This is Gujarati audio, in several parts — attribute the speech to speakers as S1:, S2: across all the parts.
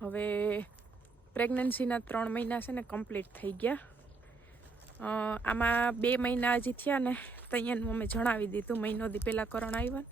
S1: હવે પ્રેગ્નન્સીના ત્રણ મહિના છે ને કમ્પ્લીટ થઈ ગયા. આમાં બે મહિના હજી થયા ને તૈયાનું અમે જણાવી દીધું. મહિનો દી પહેલાં કરણ આવ્યા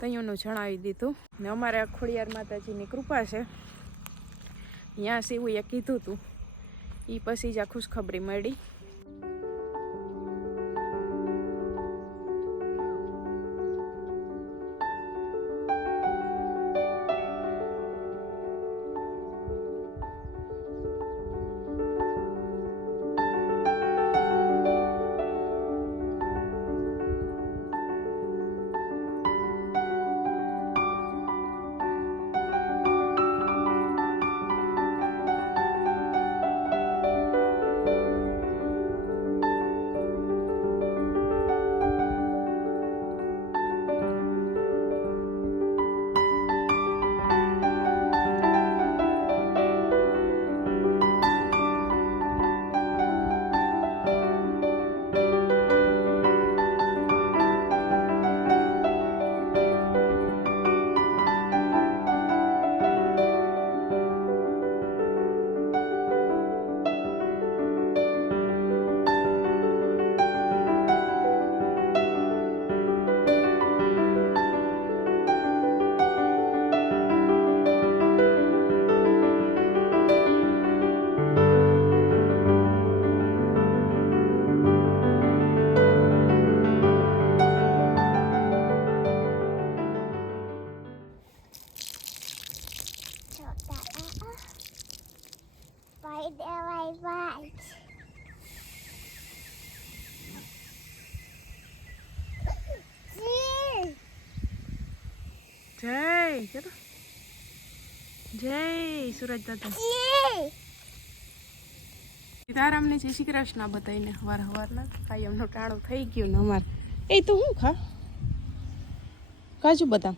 S1: તૈયાનું જણાવી દીધું. ને અમારે ખોડિયાર માતાજીની કૃપા છે. ત્યાં એ કીધું હતું એ પછી જ આ ખુશખબરી મળી. જય ચલો જય સુરજ દાદા સીતારામને જય શ્રી કૃષ્ણ બતાવીને હવાર હવારના. એમનો ટાળો થઈ ગયો ને અમારે. એ તો હું ખા? કાજુ બદામ.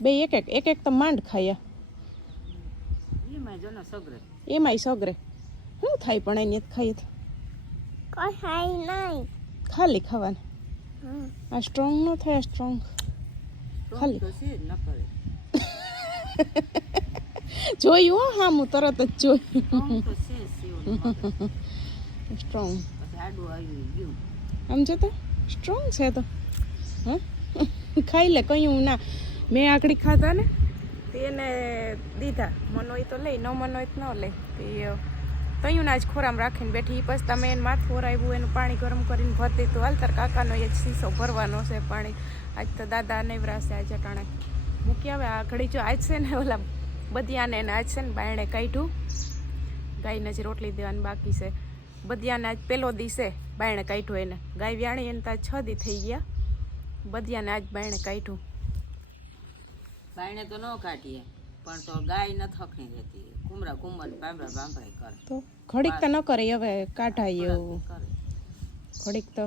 S1: બે એક એક એક એક તો માંડ ખાયા.
S2: એમાં જો સગરે.
S1: એમાંય સગરે. શું થાય પણ એની જ ખાઈએ તો? ખાલી ખાવાનું. આ સ્ટ્રોંગ ન થાય સ્ટ્રોંગ. ખાલી. જોયું હો હા હું તરત જ જોયું. સ્ટ્રોંગ
S2: પછી આડું આવી
S1: આમ જો સ્ટ્રોંગ છે તો હા ખાઈ લે કયું ના મેં આકડી ખાધા ને તેને દીધા મન હોય તો લઈ ન મન હોય તો ન લે તે તયું ના જ ખોરામ રાખીને બેઠી પછી તમે એને માથું ઓરાવ્યું એનું પાણી ગરમ કરીને ભરતી તો હાલતર કાકાનો એ જ શીશો ભરવાનો છે પાણી આજ તો દાદા નેવરાશે આજે અટાણે મૂકી આવે. આ ઘડી જો આજ છે ને ઓલા બધિયાને એને આજ છે ને બાયણે કાઢ્યું. ગાયને જ રોટલી દેવાની બાકી છે. બધિયાને આજ પહેલો દિવસે બાયણે કાઢ્યું એને. ગાય વ્યાણી એને ત્યાં છ દી થઈ ગયા. બધિયાને આજ બાયણે કાઢ્યું.
S2: બાયણે તો ન કાઢીએ પણ તો ગાય ન થકણી રહેતી. કુમરા કુમર બાંભરા બાંભરા કરે.
S1: તો ઘડીક તો ન કરે હવે કાઢાય એવું.
S2: કરે.
S1: ઘડીક તો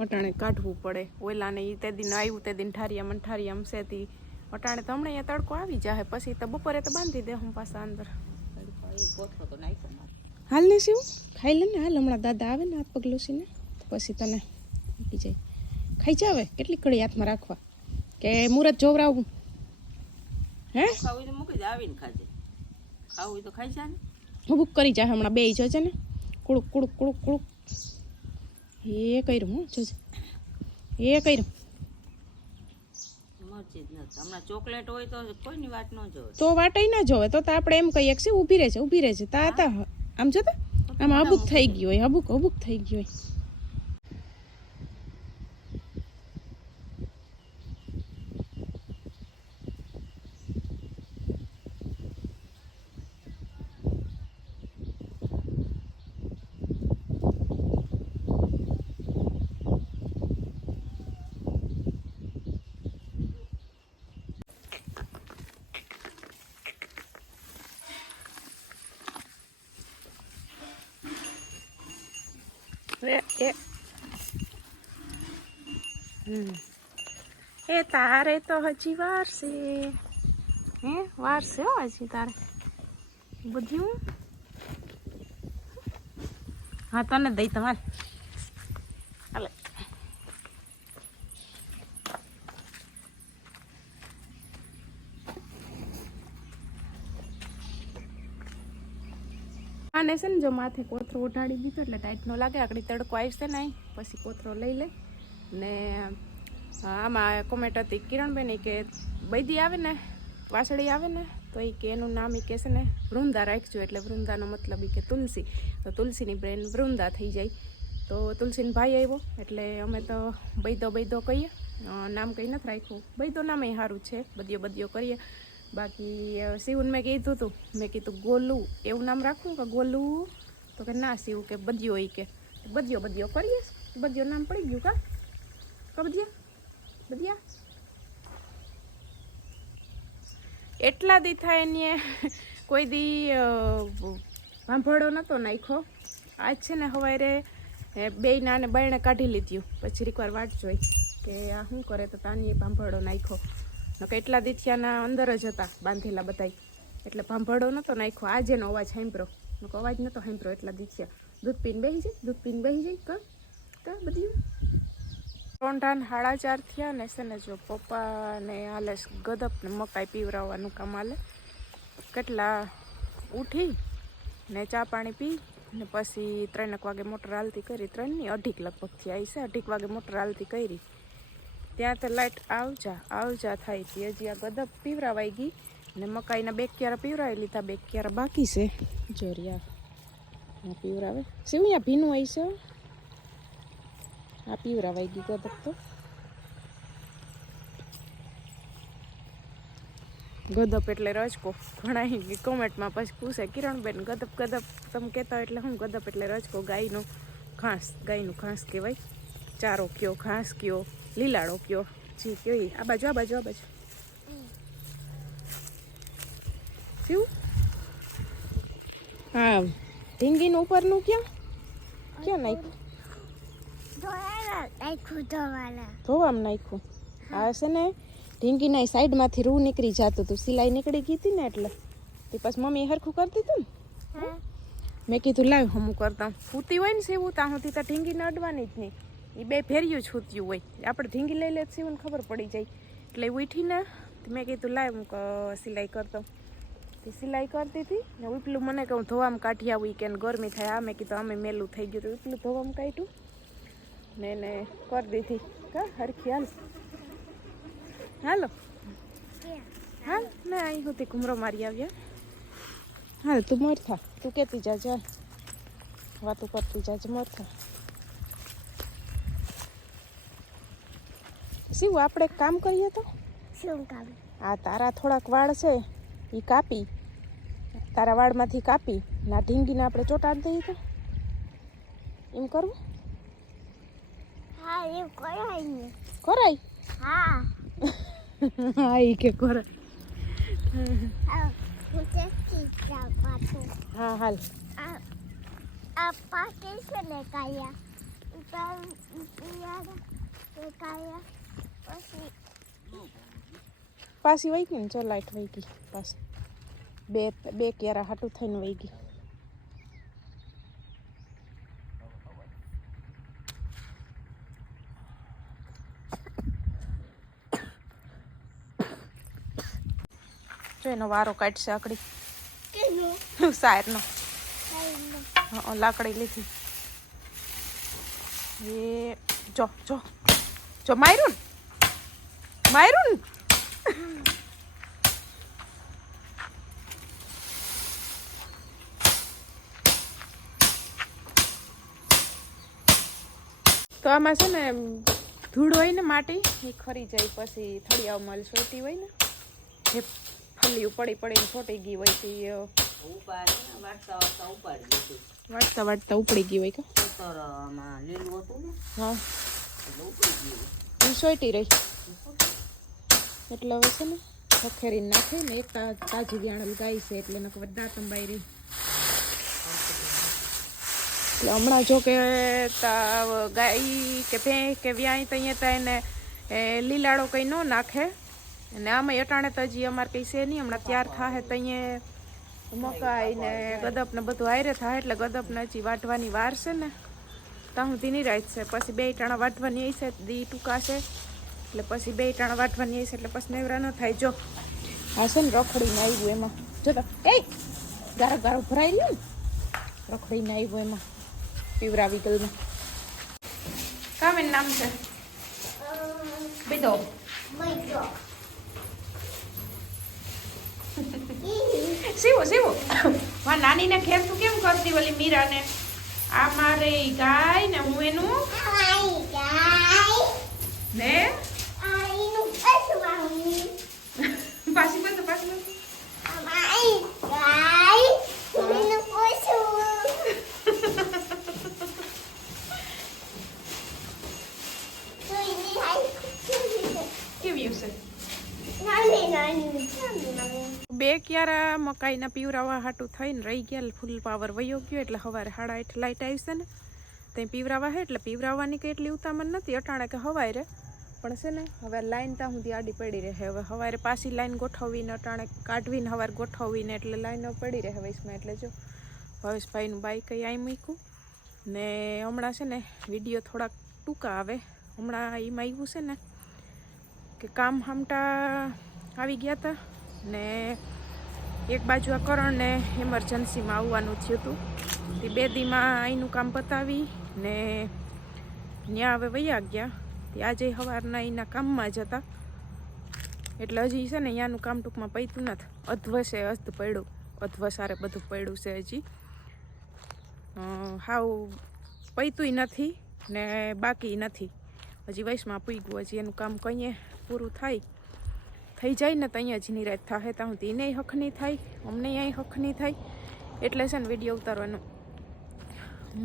S1: અટાણે કાઢવું પડે. ઓલાને એ તે દિન આવ્યું તે દિન ઠારિયામાં ને આમ સેતી અટાણે તો હમણાં અહીંયા તડકો આવી જાય પછી તો બપોરે તો બાંધી દે હું પાછા અંદર.
S2: એ કોથળો તો નાખ્યો
S1: હાલ ને શું? ખાઈ લે ને હાલ હમણાં દાદા આવે ને હાથ પગ લૂસીને પછી તને મૂકી જાય. ખાઈ જાવે કેટલી કડી હાથમાં રાખવા? કે મુરત જોવરાવું? હે?
S2: ખાવું તો મૂકી આવીને ખાજે. ખાવું તો ખાઈ જા ને.
S1: બુક કરી જાય હમણાં બે જોજે ને. કુડુક કુડુક કુડુક કુડુક. એ કર્યું હું જોજે એ કર્યું.
S2: જ નથી હમણાં ચોકલેટ હોય તો કોઈની વાત ન જોવે.
S1: તો વાટાઈ ના જોવે. તો તો આપણે એમ કહીએ કે શું ઊભી રહે છે ઊભી રહે છે તા તા આમ જો આમ અબુક થઈ ગયું હોય અબુક અબુક થઈ ગયું હોય. એ. એ તારે તો હજી વાર છે. હે, વાર છે હો હજી તારે. બધું હા, તને દઈ તમારે. હાલે. આને છે ને જો માથે કોથરો ઉઠાડી દીધો એટલે ટાઈટ ન લાગે, આગળ તડકો આવશે ને પછી કોથરો લઈ લે. ને આમાં કોમેન્ટ હતી કિરણબેન કે બૈદી આવે ને, વાસળી આવે ને, તો એ કે એનું નામ એ કે છે ને, વૃંદા રાખજો, એટલે વૃંદાનો મતલબ એ કે તુલસી. તો તુલસીની બ્રેન વૃંદા થઈ જાય. તો તુલસીનો ભાઈ આવ્યો, એટલે અમે તો બૈદો બૈદો કહીએ. નામ કંઈ નથી રાખ્યું. બૈદો નામ એ સારું છે બદિયો બદિયો કરીએ. બાકી શિવને મેં કીધું હતું મેં કીધું, ગોલું, એવું નામ રાખવું કે ગોલું? તો કે ના, શિવ કે બદિયો એ કે. બદિયો બદિયો કરીએ? બદિયો નામ પડી ગયું કા? કા બદિયા? એટલા દી થાય એને કોઈ દી ભાંભળો નહોતો નાખ્યો. આજ છે ને હવારે બે નાને બાયણે કાઢી લીધું પછી રિકવાર વાટ જોઈ કે આ શું કરે તો તાની ભાંભળો નાખ્યો. નકે એટલા દી અંદર જ હતા બાંધેલા બધાય. એટલે ભાંભળો નહોતો નાખ્યો આજે એનો અવાજ સાંભળ્યો નકો અવાજ નહોતો સાંભળ્યો એટલા દીઠિયા દૂધ પીને બેસી જાય, દૂધ પીને બેસી જાય કર કા બધું? ત્રણ ટાણ સાડા ચાર થયા ને છે ને જો પપ્પા ને હાલે ગદપ ને મકાઈ પીવરાવવાનું કામ હાલે. કેટલા ઉઠી ને ચા પાણી પી ને પછી ત્રણેક વાગે મોટર હાલતી કરી, ત્રણની અઢીક લગભગથી આવી છે અઢીક વાગે મોટર હાલતી કરી. ત્યાં તો લાઇટ આવજા આવજા થાય હતી હજી આ ગદપ પીવરાવાઈ ગઈ ને મકાઈના બે ક્યારા પીવરાવી લીધા બે ક્યારા બાકી છે? જોરિયા પીવરાવે. અહીંયા ભીનું આવી છે? આ પીવરાવાઈ ગઈ ગદક તો. ગદપ એટલે રજકો. ઘણા કોમેન્ટમાં પછી પૂછે, કિરણબેન ગદપ ગદપ તમે કહેતા એટલે હું ગદપ એટલે રજકો ગાયનો ઘાસ, ગાયનું ઘાસ કહેવાય. ચારો કયો, ઘાસ કયો? લીલાડો કયો? જી કયો એ આ બાજુ આ બાજુ આ બાજુ. શું? હા ઢીંગીનું ઉપરનું ક્યાં? ક્યાં નાખ્યું? ધોવામાં નાખ્યું. આ છે ને ઢીંગીના સાઈડમાંથી રૂ નીકળી જતું હતું. સિલાઈ નીકળી ગઈ હતી ને એટલે. તે પછી મમ્મી હરખું કરતી હતું ને?
S3: હા.
S1: મેં કીધું લાવ હમું કરતા. ફૂતી હોય ને સેવું ત્યાં સુધી તો ઢીંગીને અડવાની જ નહીં. એ બે ફેર્યું છૂત્યું હોય. આપણે ઢીંગી લઈ લે સીવું ખબર પડી જાય. એટલે ઉઠીને મેં કીધું, લાય, હું સિલાઈ કરતો. તે સિલાઈ કરતી હતી ને ઉપલું મને કહું, ધોવામાં કાઢી આવું કે ગરમી થાય. આ મેં કીધું, અમે મેલું થઈ ગયું તો ઉપલું ધોવામાં કાઢ્યું. ને એને કરી દીધી. કા, હરખી, હાલ. હાલો. હાલ. ના, અહીં સુધી ઘૂમરો મારી આવ્યા. હાલ, તું મોર થા તું કેતી જા જા વાતો કરતી જાજે મોર થા શિવ આપણે કામ કરીએ તો?
S3: શું કામ?
S1: આ તારા થોડાક વાળ છે એ કાપી. તારા વાળમાંથી કાપી ના ઢીંગીને આપણે ચોટાડી દઈએ તો? એમ કરવું?
S3: હા એ કરાય
S1: કરાય?
S3: હા.
S1: હા એ કે કરાય.
S3: હું
S1: હાલ.
S3: આ આ પાકે છે ને કાયા. કાયા. પાછી
S1: વહી ગઈ ને, જો લાઈટ વહી ગઈ પાછી. બે બે કેરા હાટું થઈને વહી ગઈ. જો એનો વારો કાઢશે આકડી. સાયરનો. લાકડી લીધી. એ, જો જો. જો માર્યું ને? માયરું ને. તો આમાં છે ને ધૂળ હોય ને માટી એ ખરી જાય પછી થળિયામાં સોટી હોય ને જે ફલિયું પડી પડીને છોટી ગઈ હોય તે
S2: વાટતા વાટતા ઉપાડી
S1: ગઈ હોય કે? હા. સોટી રહી. એટલે હવે છે ને ખખેરી નાખે ને એક તાજી વ્યાણલ ગાય છે એટલે એને ખબર દાંતંબાઈ રહી એટલે હમણાં જો કે ગાય કે ભેં કે વ્યાય તો અહીંયા તો એને, એ લીલાડો કંઈ ન નાખે. અને આમાં અટાણે તો હજી અમારે કંઈ છે નહીં. હમણાં ત્યાર થાય તો અહીંયા મકાઈ ને ગદપ ને બધું આયરે થાય એટલે ગદપ ને હજી વાટવાની વાર છે ને. ત્યાં નહીં રાત છે. પછી બે ટાણા વાટવાની છે, દી ટૂંકાશે એટલે પછી બે ટાણા વાટવાની હશે એટલે પછી નેવરા ન થાય. જો આ છે ને રખડીને આવ્યું એમાં. જો તો એ ગારો ગારો ભરાઈ રહ્યું ને? રખડીને આવ્યું એમાં પીવરાવી ગલમાં કામ એનું નામ છે? બીજો સીવો સીવો. હા નાનીને તું કેમ કરતી ઓલી મીરાને? આ મારે ગાય ને હું એનું?
S3: ગાય.
S1: ને
S3: આઈનું પસવાનું
S1: પાછી બંધ પાછી બંધ
S3: આઈ ગાય એનું પસવું જોઈને હાઈ
S1: કેવી હશે
S3: નાની નાની નાની નાની
S1: બે મકાઈના પીવરાવા હાટું થઈને રહી ગયા ફૂલ પાવર વયો ગયો એટલે સવારે સાડા આઠ લાઈટ આવશે ને ત્યાં પીવરાવા હે એટલે પીવરાવવાની કંઈ એટલી ઉતામળ નથી, અટાણે કે હવાય રે પણ છે ને, હવે લાઈન ત્યાં સુધી આડી પડી રહે. હવે સવારે પાછી લાઈન ગોઠવીને, અટાણે કાઢવીને સવારે ગોઠવીને એટલે લાઈનો પડી રહે વૈશમાં એટલે જો ભવેશભાઈનું બાઈક આવી મૂક્યું. ને હમણાં છે ને, વીડિયો થોડાક ટૂંકા આવે. હમણાં એમાં આવ્યું છે ને, કે કામ હામટા આવી ગયા હતા ને એક બાજુ આ કરણને એમરજન્સીમાં આવવાનું થયું હતું. તે બે દીમાં અહીંનું કામ પતાવી ને ત્યાં હવે વૈયા ગયા. તે આજે સવારના અહીંના કામમાં જ હતા. એટલે હજી છે ને અહીંયાનું કામ ટૂંકમાં પૈતું નથી. અધવસે અસ્ત પડ્યું. અધવસારે બધું પડ્યું છે હજી. હાવ પૈતુંય નથી ને બાકી નથી. હજી વયસમાં પૂગ્યું હજી એનું કામ કંઈએ પૂરું થાય. થઈ જાય ને તો અહીંયા જ નિરાશ થાય તો હું એને હક નહીં થાય, અમને અહીં હક નહીં થાય, એટલે છે ને વીડિયો ઉતારવાનું.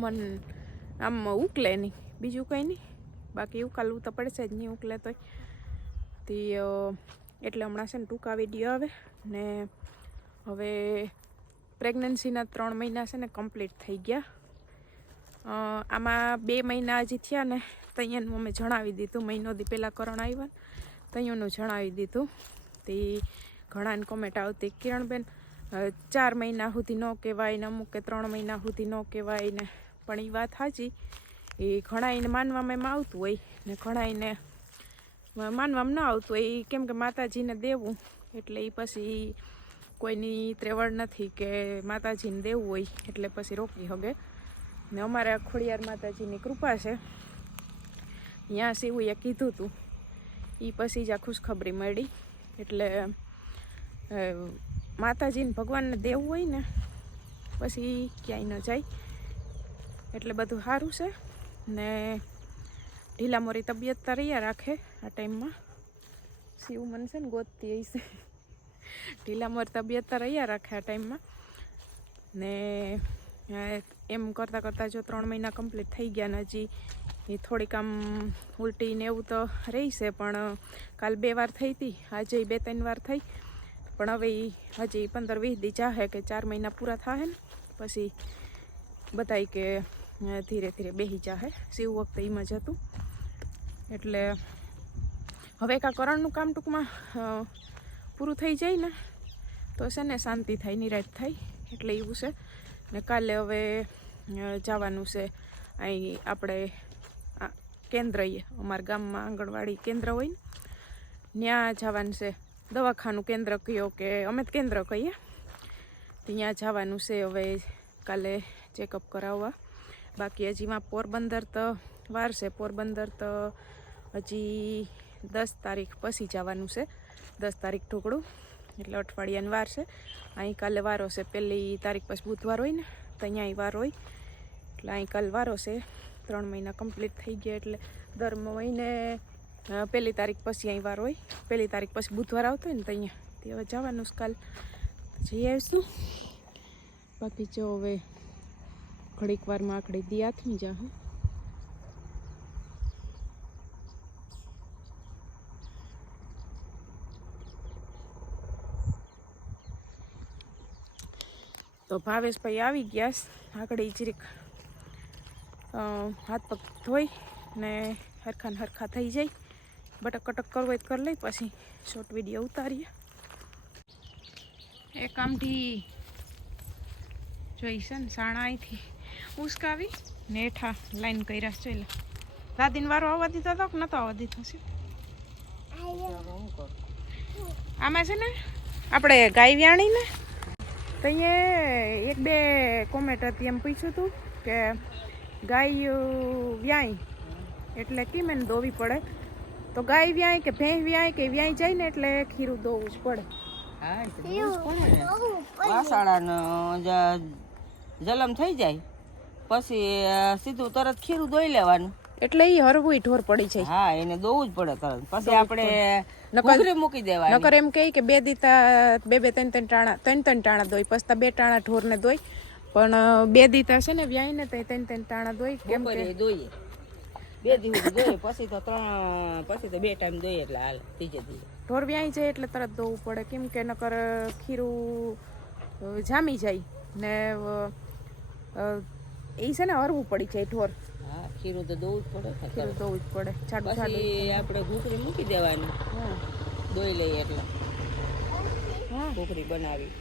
S1: મન આમ ઉકલે નહીં, બીજું કંઈ નહીં. બાકી ઉકાલવું તો પડશે જ નહીં ઉકલે તોય. તે એટલે હમણાં છે ને ટૂંકા વીડિયો આવે ને હવે પ્રેગ્નન્સીના ત્રણ મહિના છે ને કમ્પ્લીટ થઈ ગયા. આમાં બે મહિના હજી થયા ને તૈયાનું અમે જણાવી દીધું મહિનો દી પહેલાં કરણ આવ્યા તૈયાનું જણાવી દીધું. તે ઘણાને કોમેન્ટ આવતી, કિરણબેન ચાર મહિના સુધી ન કહેવાય ને અમુક કે ત્રણ મહિના સુધી ન કહેવાય ને. પણ એ વાત સાચી એ ઘણાઈને માનવામાં એમાં આવતું હોય ને ઘણાઈને માનવામાં ન આવતું હોય. ઈ કેમ કે માતાજીને દેવું એટલે એ પછી કોઈની ત્રેવડ નથી કે માતાજીને દેવું હોય એટલે પછી રોકી હગે. ને અમારે ખોડિયાર માતાજીની કૃપા છે. ત્યાં શિવુએ કીધું હતું એ પછી જ આ ખુશખબરી મળી. એટલે માતાજીને ભગવાનને દેવું હોય ને, પછી ક્યાંય ન જાય. એટલે બધું સારું છે. ને ઢીલા મોરી તબિયત તો રહ્યા રાખે આ ટાઈમમાં. શિવ મને છે ને ગોતતી હશે ઢીલા મોરી તબિયત તો રહ્યા રાખે આ ટાઈમમાં. ને એમ કરતાં કરતાં જો ત્રણ મહિના કમ્પ્લીટ થઈ ગયા ને હજી એ થોડીક આમ ઉલટી ને એવું તો રહેશે પણ કાલ બે વાર થઈ હતી આજે બે ત્રણ વાર થઈ. પણ હવે એ હજી પંદર વીસ દી જાહે કે ચાર મહિના પૂરા થાય ને, પછી બધાય કે ધીરે ધીરે બેસી જાહે. શિવ વખતે એમાં જ હતું એટલે હવે કાં કરણનું કામ ટૂંકમાં પૂરું થઈ જાય ને, તો છે ને શાંતિ થાય, નિરાશ થાય, એટલે એવું છે. ને કાલે હવે જવાનું છે. અહીં આપણે આ એ અમારા ગામમાં આંગણવાડી કેન્દ્ર હોય ને ત્યાં જવાનું છે દવાખાનું કેન્દ્ર કયો કે અમે કેન્દ્ર કહીએ. ત્યાં જવાનું છે હવે કાલે ચેકઅપ કરાવવા. બાકી હજી માં પોરબંદર તો વાર છે, પોરબંદર તો હજી દસ તારીખ પછી જવાનું છે, દસ તારીખ ઢોકળું. એટલે અઠવાડિયાની વાર છે. અહીં કાલે વારો છે પહેલી તારીખ પછી બુધવાર હોય ને, તો અહીંયા વાર હોય. એટલે અહીં કાલે વારો છે. ત્રણ મહિના કમ્પ્લીટ થઈ ગયા એટલે દર મહિને પહેલી તારીખ પછી અહીં વાર હોય. પહેલી તારીખ પછી બુધવાર આવતો હોય ને તો અહીંયા. તે હવે જવાનું કાલ. જઈ આવીશું. બાકી જો હવે ઘડીક વારમાં આખડી દી હાથમી જા હું. તો ભાવેશભાઈ આવી ગયા આકડી અ, હાથ પગ ધોઈ ને હરખા ને હરખા થઈ જાય. બટક કટક કરવો હોય કરી લઈ, પછી શોર્ટ વીડિયો ઉતારીએ. એક આમથી જોઈશે ને સાણા અહીંથી. ઉસકાવી ને હેઠા લાઈન કર્યા છે એટલે. દાદીને વારો આવવા દીધો હતો કે નતો આવવા દીધો છે? આમાં છે ને, આપણે ગાય વ્યાણી ને તો અહીંયા એક બે કોમેન્ટ હતી એમ પૂછ્યું હતું કે ગાય વ્યાય. એટલે કેમ એને દોવી પડે. તો ગાય વ્યાય કે ભેંસ વ્યાય કે વ્યાય જાય ને એટલે ખીરું દોવું જ પડે.
S2: વાસળાનો જલમ થઈ જાય. પછી સીધું તરત ખીરું દોઈ લેવાનું.
S1: એટલે એ હરવું ઢોર પડી છે
S2: હા એને દોવું જ પડે તરત. પછી આપણે
S1: નકર-
S2: મૂકી દેવા
S1: નકર એમ કહે કે બે દીતા બે બે ત્રણ ત્રણ ટાણા ત્રણ ત્રણ ટાણા દોય પછી બે ટાણા ઢોરને દોય પણ બે દીતા છે ને વ્યાય ને તે ત્રણ ત્રણ ટાણા દોઈ કેમ કે.
S2: દોઈએ બે દિવસ દોઈએ પછી તો ત્રણ પછી તો બે ટાઈમ દોઈએ એટલે હાલ ત્રીજે દિવસે
S1: ઢોર વ્યાય જાય એટલે તરત દોવું પડે. કેમ કે નકર ખીરું જામી જાય. ને એ છે ને હરવું પડી જાય ઢોર.
S2: હા ખીરું તો દોવું જ પડે
S1: ખીરું દોવું જ પડે. છાડું છાડું
S2: આપણે ઘૂઘરી મૂકી દેવાની.
S1: હા.
S2: દોઈ લઈએ એટલે.
S1: હા.
S2: ઘૂઘરી બનાવી.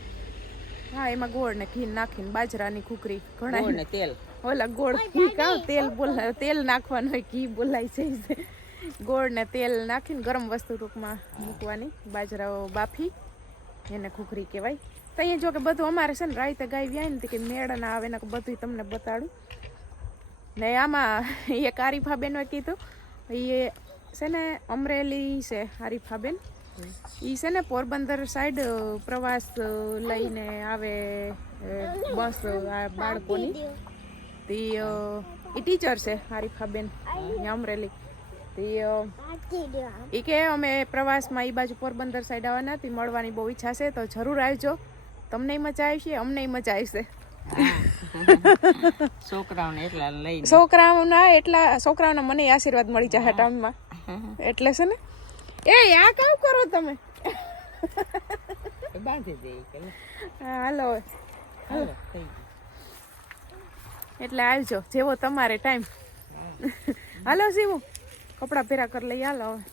S1: હા એમાં ગોળ ને ઘી નાખીને બાજરાની કુકરી ઘણા
S2: ને તેલ.
S1: ઓલા ગોળ ઘી તેલ બોલા તેલ નાખવાનું હોય ઘી બોલાય છે. ગોળ ને તેલ નાખીને ગરમ વસ્તુ ટૂંકમાં મૂકવાની. બાજરા બાફી એને ખુખરી કહેવાય. તો અહીંયા જો કે બધું અમારે છે ને રાઈતે ગાય વ્યાય ને કે મેળ ના આવે ને બધું તમને બતાડું. ને આમાં એક આરીફાબેન કીધું. એ છે ને અમરેલી છે આરીફાબેન. એ છે ને પોરબંદર સાઈડ પ્રવાસ લઈને આવે બસ આ બાળકોની. તે એ ટીચર છે હારીફાબેન અમરેલી. તે એ કે અમે પ્રવાસમાં એ બાજુ પોરબંદર સાઈડ આવવાના તે મળવાની બહુ ઈચ્છા છે તો જરૂર આવજો. તમને મજા આવશે અમને મજા આવશે.
S2: છોકરાઓને એટલા લઈ
S1: છોકરાઓના એટલા છોકરાઓના મને આશીર્વાદ મળી જાય ટાઈમમાં. એટલે છે ને એ આ કામ કરો તમે.
S2: બાંધી
S1: હા, હાલો
S2: હાલો,
S1: એટલે આવજો જેવો તમારે ટાઈમ હાલો શિવું કપડાં ભેરા કરી લઈ હાલો હવે.